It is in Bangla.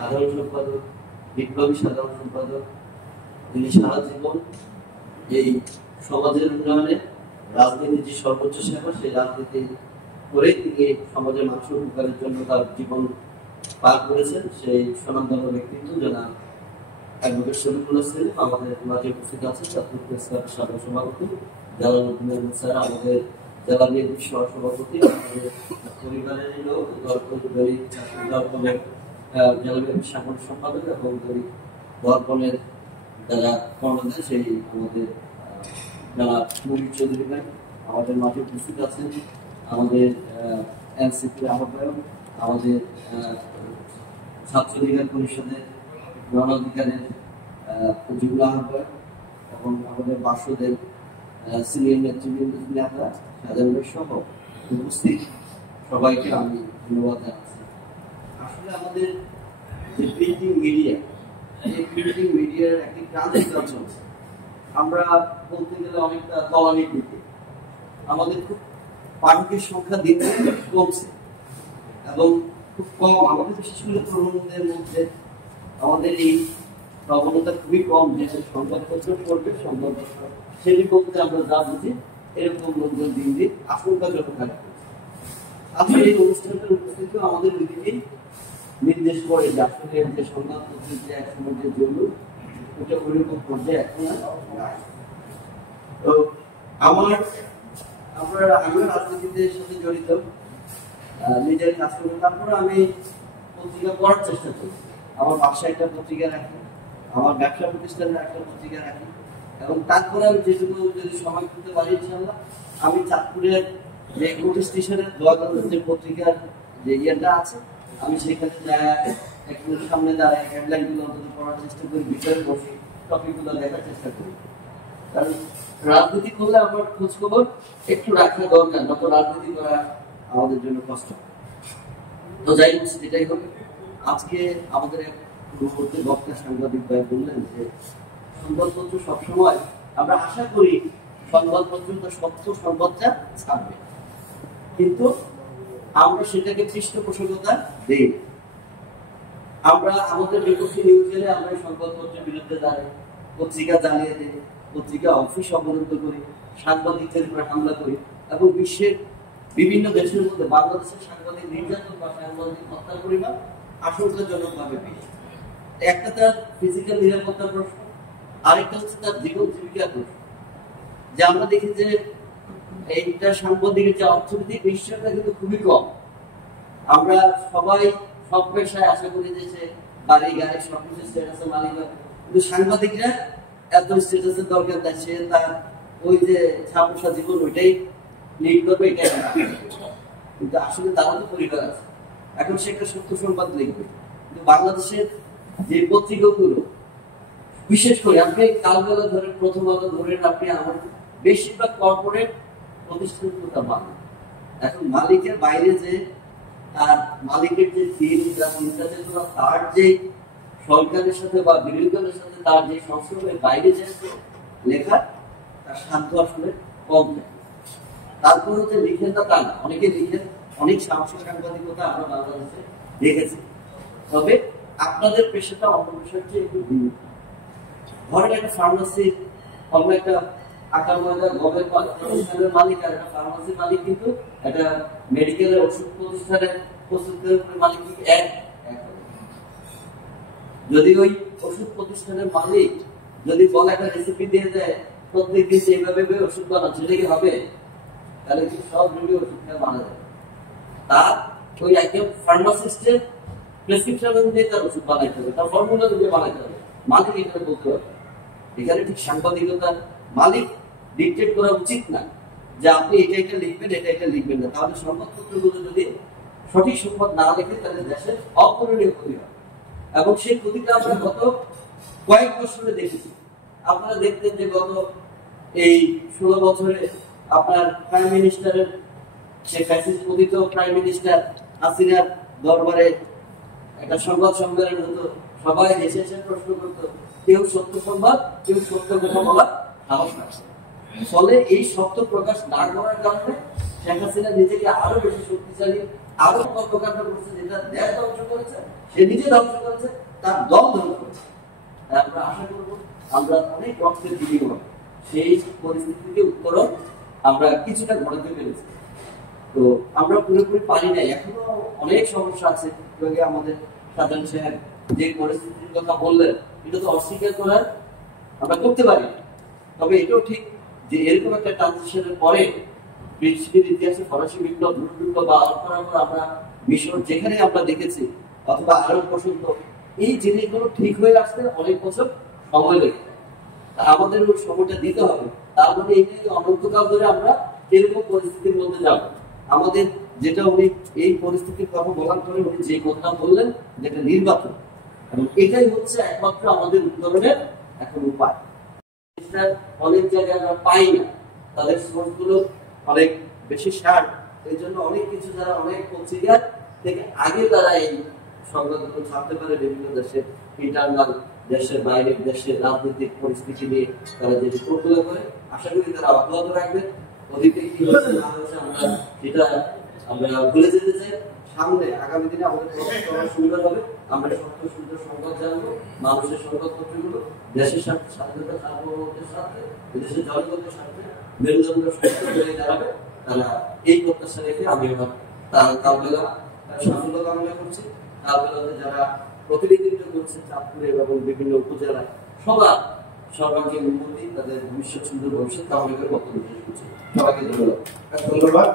সাধারণ সম্পাদক, বিপ্লবী সাধারণ সম্পাদক, যিনি সারা জীবন এই সমাজের উন্নয়নে রাজনীতির যে সর্বোচ্চ সেবা সেই রাজনীতি করে তিনি সমাজের মানুষের উপকারের জন্য তার জীবন পার করেছেন। সেই স্বনামধন্য ব্যক্তিত্ব জনাব অ্যাডভোকেট শরীফুল্লাহ সেলিম আমাদের মাঝে উপস্থিত আছেন। ছাত্র প্রেস ক্লাবের সাধারণ সভাপতি জালালউদ্দিন আহমেদ স্যার, আমাদের জেলা বিএনপির সহসভাপতি, আমাদের পরিবারের লোক দর্পণের জেলা বিএনপির সাংগঠনিক সম্পাদক এবং দর্পণের যারা কর্মদেন সেই আমাদের জনাব মুহিত চৌধুরী ভাই আমাদের মাঝে উপস্থিত আছেন। আমাদের এনসিপির আহ্বায়ক, আমাদের ছাত্র অধিকার পরিষদের গণ অধিকারের যুগ্ম আহ্বায়ক এবং আমাদের বাসদের সিনিয়র নেতৃবৃন্দ নেতা সাধারণ সহ উপস্থিত সবাইকে আমি ধন্যবাদ জানাচ্ছি। আসলে আমাদের যে প্রিন্টিং মিডিয়া, এই প্রিন্টিং মিডিয়ার একটি ক্রান্তিকাল চলছে। আমরা বলতে গেলে অনেকটা তলানির দিকে, আমাদের খুব পাঠকের সংখ্যা দিন দিন কমছে এবং খুব কম, আমাদের বিশেষ করে তরুণদের মধ্যে আমাদের এই প্রবণতা খুবই কম যে সংবাদপত্র পড়বে, সংবাদপত্র সেটি বলতে আমরা যা বুঝি এরকম লোকজন দিন দিন আশঙ্কাজনক হয়ে পড়ছে। আজকে এই অনুষ্ঠানটার উপস্থিত আমাদের দিকেই নির্দেশ করে যে আসলে যে সংবাদপত্রের যে এক সময় যে জন্য ওটা ওইরকম পর্যায়ে এখন তো আমরা রাজনীতিতে সাথে জড়িত, নিজের কাজ করি। তারপরে আমি পত্রিকা পড়ার চেষ্টা করি। আমার বাসায় একটা পত্রিকা রাখি, আমার ব্যবসা প্রতিষ্ঠানের একটা পত্রিকা রাখি এবং তারপরে আমি যেটুকু যদি সময় করতে পারি ইনশাআল্লাহ আমি চাঁদপুরের যে কোটি স্টেশনের দোয়াগঞ্জের যে পত্রিকার যে ইয়েটা আছে আমি সেখানে একটু সামনে দাঁড়ায় হেডলাইনগুলো অন্তত পড়ার চেষ্টা করি, ভিতরে বসি টপিকগুলো দেখার চেষ্টা করি। কারণ রাজনীতি করলে আমার খোঁজ খবর একটু রাখা দরকার, যত রাজনীতি করা আমাদের জন্য কষ্ট। তো যাই হোক, এটাই হবে। আজকে আমাদের এক পূর্ববর্তী বক্তা সাংবাদিক ভাই বললেন যে সংবাদপত্র সবসময় আমরা আশা করি সংবাদপত্র তো সত্য সংবাদটা ছাপবে, কিন্তু আমরা সেটাকে পৃষ্ঠপোষকতা দেই। আমরা আমাদের বিপক্ষে নিউজ এলে আমরা সংবাদপত্রের বিরুদ্ধে দাঁড়াই, পত্রিকা জ্বালিয়ে দিই, পত্রিকা অফিস অবরুদ্ধ করি, সাংবাদিকদের উপরে হামলা করি এবং বিশ্বের বিভিন্ন দেশের মধ্যে বাংলাদেশের সাংবাদিক নির্যাতন বা সাংবাদিক হত্যার পরিমাণ আশঙ্কাজনকভাবে বেশি। একটা তার ফিজিক্যাল নিরাপত্তার প্রশ্ন, আরেকটা হচ্ছে তার জীবন জীবিকার প্রশ্ন। যে আমরা দেখি যে এইটা সাংবাদিকের যে অর্থনৈতিক নিশ্চয়তা কিন্তু খুবই কম। আমরা সবাই সব পেশায় আশা করি যে সে বাড়ি গাড়ি সবকিছু স্ট্যাটাসের মালিক হবে, কিন্তু সাংবাদিকরা এত স্ট্যাটাসের দরকার নাই, সে তার ওই যে ছাপোষা জীবন ওইটাই লিড করবে, এটাই কিন্তু আসলে তারও তো পরিবার আছে। এখন সে একটা সত্য সংবাদ লিখবে, কিন্তু বাংলাদেশের যে পত্রিকাগুলো বিশেষ করে আপনি কালবেলা ধরে প্রথম আলো ধরে আপনি আমার বেশিরভাগ কর্পোরেট প্রতিষ্ঠানগুলো বাংলা। এখন মালিকের বাইরে যে তার মালিকের যে তার যে সরকারের সাথে বা বিরোধী দলের সাথে তার যে সংস্রবের বাইরে যে লেখা তার সাধ্য আসলে কম থাকে। তারপরে যে লিখেন না তা না, অনেকে লিখেন, অনেক সাহসিক সাংবাদিকতা আমরা বাংলাদেশে দেখেছি। তবে আপনাদের পেশাটা অন্য পেশার চেয়ে একটু ভিন্ন। ধরেন একটা ফার্মাসি অন্য একটা আকার ময়দা গমের প্রতিষ্ঠানের মালিক আর একটা ফার্মাসির মালিক কিন্তু একটা মেডিকেলের ওষুধ প্রতিষ্ঠানের প্রস্তুতের মালিক কিন্তু এক। যদি ওই ওষুধ প্রতিষ্ঠানের মালিক যদি বলে একটা রেসিপি দিয়ে দেয় প্রত্যেকদিন এইভাবে ওষুধ বানাচ্ছে, এটা কি হবে? তাহলে কিন্তু সব রোগী ওষুধটা মারা যাবে। তার ওই একজন ফার্মাসিস্টের প্রেসক্রিপশন অনুযায়ী তার ওষুধ বানাইতে হবে, তার ফর্মুলা অনুযায়ী বানাইতে হবে। মালিক এটা বলতে হবে। এখানে ঠিক সাংবাদিকতার মালিক ডিকটেট করা উচিত না যে আপনি এটা এটা লিখবেন, এটা এটা লিখবেন না। তাহলে সংবাদপত্রগুলো যদি সঠিক সংবাদ না লিখে তাহলে দেশের অপূরণীয় ক্ষতি হয় এবং সেই ক্ষতিটা আমরা গত কয়েক বছরে দেখেছি। আপনারা দেখতেন যে গত এই 16 বছরে আপনার প্রাইম মিনিস্টারের সে ফ্যাসিস্ট পতিত প্রাইম মিনিস্টার হাসিনার দরবারে একটা সংবাদ সম্মেলন হতো, সবাই হেসে হেসে প্রশ্ন করতো, কেউ সত্য সংবাদ কেউ সত্য কথা বলার সাহস রাখছে। ফলে এই সত্য প্রকাশ না করার কারণে শেখ হাসিনা নিজেকে আরো বেশি শক্তিশালী আদম কর্মকাণ্ড করছে যেটা দেশ ধ্বংস করেছে, সে নিজে ধ্বংস করেছে, তার দল ধ্বংস করেছে। আমরা আশা করবো আমরা অনেক রক্তের বিনিময় সেই পরিস্থিতিকে উত্তরণ আমরা কিছুটা ঘটাতে পেরেছি। তো আমরা পুরোপুরি পারি নাই, এখনো অনেক সমস্যা আছে। আমাদের সাধারণ সাহেব যে পরিস্থিতির কথা বললেন, এটা তো অস্বীকার করার আমরা করতে পারি। তবে এটাও ঠিক যে এরকম একটা ট্রানজিশনের পরে পৃথিবীর ইতিহাসে ফরাসি বিপ্লব, রুশ বিপ্লব বা আমরা মিশর যেখানে আমরা দেখেছি অথবা আরব পর্যন্ত এই জিনিসগুলো ঠিক হয়ে আসতে অনেক বছর সময় লেগে, আমাদের ওই সময়টা দিতে হবে। তার মানে এই অনন্তকাল ধরে আমরা এরকম পরিস্থিতির মধ্যে যাব। আমাদের যেটা উনি এই পরিস্থিতির কথা বলার পরে উনি যে কথা বললেন যেটা নির্বাচন, এবং এটাই হচ্ছে একমাত্র আমাদের উত্তরণের এখন উপায়। অনেক জায়গায় আমরা পাই না, তাদের সোর্সগুলো অনেক বেশি শার্প, এই জন্য অনেক কিছু যারা অনেক পত্রিকা থেকে আগে তারা এই সংবাদগুলো ছাপতে পারে বিভিন্ন দেশের ইন্টারনাল, দেশের বাইরের দেশের রাজনৈতিক পরিস্থিতি নিয়ে তারা যে রিপোর্টগুলো করে, আশা করি তারা অব্যাহত রাখবেন। ওদিকে কি হচ্ছে না হচ্ছে আমরা যেটা আমরা ভুলে যেতে চাই। সামনে আগামী দিনে আমাদের সুন্দর হবে, আমরা সত্য সুন্দর সংবাদ জানবো, মানুষের সংবাদপত্রগুলো দেশের সাথে স্বাধীনতা সার্বভৌমত্বের সাথে দেশের জনগণের সাথে মেরুদণ্ড সংস্থা হয়ে দাঁড়াবে। তারা এই প্রত্যাশা রেখে আমি আমার কালবেলা সাফল্য কামনা করছি। কালবেলাতে যারা প্রতিনিধিত্ব করছে চাঁদপুরে এবং বিভিন্ন উপজেলায় সবার সর্বাঙ্গীন উন্নতি, তাদের ভবিষ্যৎ সুন্দর ভবিষ্যৎ কামনা করে বক্তব্য শেষ করছি। সবাইকে ধন্যবাদ।